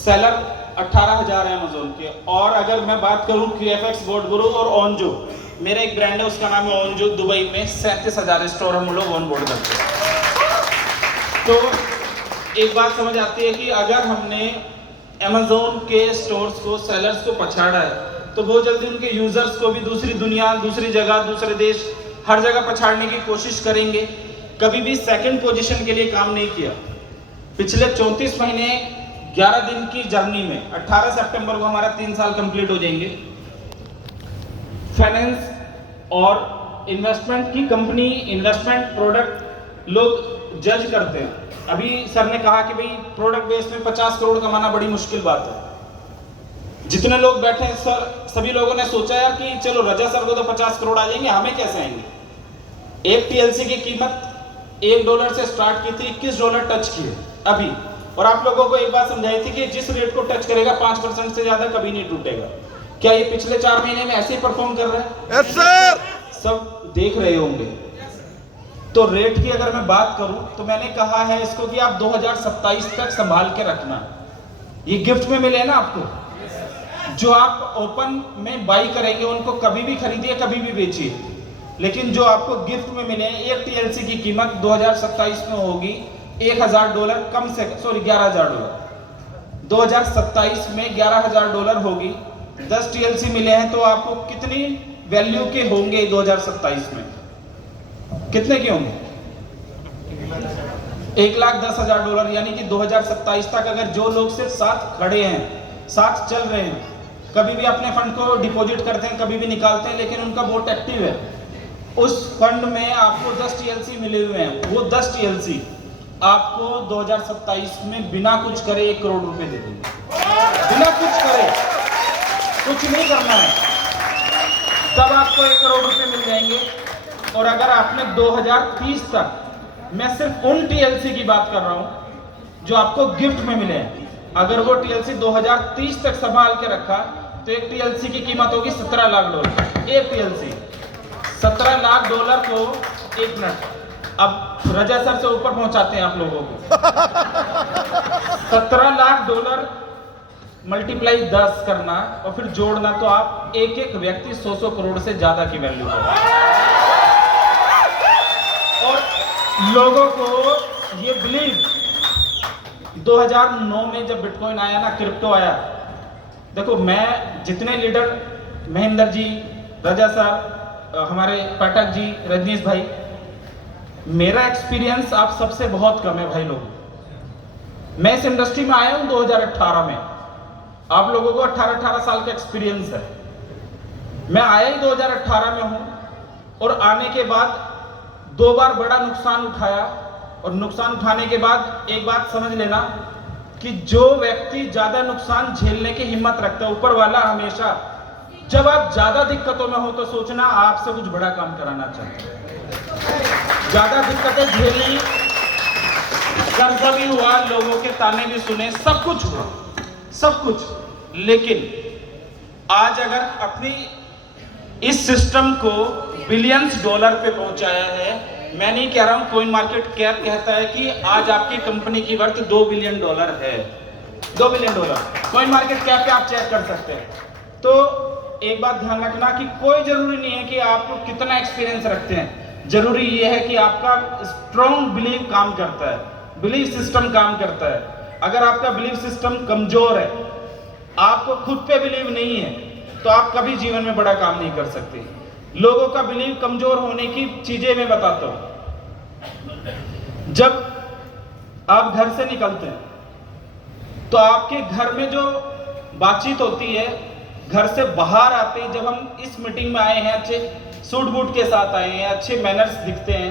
Seller 18,000 है Amazon के। और अगर मैं बात करूं QFX गोल्ड गुरु और ओनजो, मेरा एक ब्रांड है उसका नाम है ओनजो, दुबई में 37,000 स्टोर हम लोग ऑन बोर्ड करते हैं। तो एक बात समझ आती है कि अगर हमने अमेजोन के स्टोर्स को, सेलर्स को पछाड़ा है तो बहुत जल्दी उनके यूजर्स को भी दूसरी दुनिया, दूसरी जगह, दूसरे देश, हर जगह पछाड़ने की कोशिश करेंगे। कभी भी सेकंड पोजीशन के लिए काम नहीं किया। पिछले 34 महीने 11 दिन की जर्नी में 18 सितंबर को हमारा 3 साल कंप्लीट हो जाएंगे। फाइनेंस और इन्वेस्टमेंट की कंपनी, इन्वेस्टमेंट प्रोडक्ट लोग जज करते हैं। अभी सर ने कहा कि भाई प्रोडक्ट बेस में 50 करोड़ कमाना बड़ी मुश्किल बात है। जितने लोग बैठे हैं सर, सभी लोगों ने सोचा यार कि चलो रजा सर को तो 50 करोड़ आ जाएंगे, हमें कैसे आएंगे। एक TLC की कीमत $1 से स्टार्ट की थी, $21 टच किए अभी। और आप लोगों को एक बात समझाई थी कि जिस रेट को टच करेगा 5% से ज्यादा कभी नहीं टूटेगा। क्या ये पिछले 4 महीने में ऐसे ही परफॉर्म कर रहा है? Yes sir. सब देख रहे होंगे। तो रेट की अगर मैं बात करूं तो मैंने कहा है इसको कि आप 2027 तक संभाल के रखना। ये गिफ्ट में मिले ना आपको, जो आप ओपन में बाई करेंगे उनको कभी भी खरीदिए, कभी भी बेचिए। लेकिन जो आपको गिफ्ट में मिले, एक TLC की कीमत 2027 में होगी $1,000 कम से, सॉरी $11,000। 2027 में $11,000 होगी। 10 TLC मिले हैं तो आपको कितनी वैल्यू के होंगे 2027 में? कितने के होंगे? $1,10,000। यानी कि 2027 तक अगर जो लोग सिर्फ साथ खड़े हैं, साथ चल रहे हैं, कभी भी अपने फंड को डिपॉजिट करते हैं, कभी भी निकालते हैं, लेकिन उनका वोट एक्टिव है, उस फंड में आपको 10 TLC मिले हुए हैं। वो 10 TLC आपको 2027 में बिना कुछ करे 1 करोड़ रुपए दे देंगे। बिना कुछ करे, कुछ नहीं करना है, तब आपको 1 करोड़ रुपए मिल जाएंगे। और अगर आपने 2030 तक, मैं सिर्फ उन TLC की बात कर रहा हूं जो आपको गिफ्ट में मिले हैं, अगर वो TLC 2030 तक संभाल के रखा तो एक TLC की कीमत होगी $17 लाख। एक TLC $17 लाख को, एक मिनट, अब रजा सर से ऊपर पहुंचाते हैं आप लोगों को। $17 लाख मल्टीप्लाई 10 करना और फिर जोड़ना, तो आप एक एक व्यक्ति 100 करोड़ से ज्यादा की वैल्यू करें। और लोगों को ये बिलीव, 2009 में जब बिटकॉइन आया ना, क्रिप्टो आया, देखो मैं जितने लीडर, महेंद्र जी, रजा सर, हमारे पाठक जी, रजनीश भाई, मेरा एक्सपीरियंस आप सबसे बहुत कम है भाई लोग। मैं इस इंडस्ट्री में आया हूं 2018 में, आप लोगों को 18 साल का एक्सपीरियंस है। मैं आया ही 2018 में हूं और आने के बाद 2 बार बड़ा नुकसान उठाया। और नुकसान उठाने के बाद एक बात समझ लेना कि जो व्यक्ति ज्यादा नुकसान झेलने की हिम्मत रखता है, ऊपर वाला हमेशा, जब आप ज्यादा दिक्कतों में हो तो सोचना आपसे कुछ बड़ा काम कराना चाहते हैं। ज्यादा दिक्कतें झेली, कर्जा भी हुआ, लोगों के ताने भी सुने, सब कुछ हुआ, सब कुछ। लेकिन आज अगर अपनी इस सिस्टम को बिलियंस डॉलर पे पहुंचाया है, मैं नहीं कह रहा हूं, कोइन मार्केट कैप कहता है कि आज आपकी कंपनी की वर्थ $2 बिलियन है। $2 बिलियन कोइन मार्केट कैप पे आप चेक कर सकते हैं। तो एक बात ध्यान रखना कि कोई जरूरी नहीं है कि आप कितना एक्सपीरियंस रखते हैं, जरूरी यह है कि आपका स्ट्रॉन्ग बिलीव काम करता है, बिलीव सिस्टम काम करता है। अगर आपका बिलीव सिस्टम कमजोर है, आपको खुद पे बिलीव नहीं है, तो आप कभी जीवन में बड़ा काम नहीं कर सकते। लोगों का बिलीव कमजोर होने की चीजें मैं बताता हूं। जब आप घर से निकलते हैं तो आपके घर में जो बातचीत होती है, घर से बाहर आते ही जब हम इस मीटिंग में आए हैं, अच्छे सूट बूट के साथ आए हैं, अच्छे मैनर्स दिखते हैं,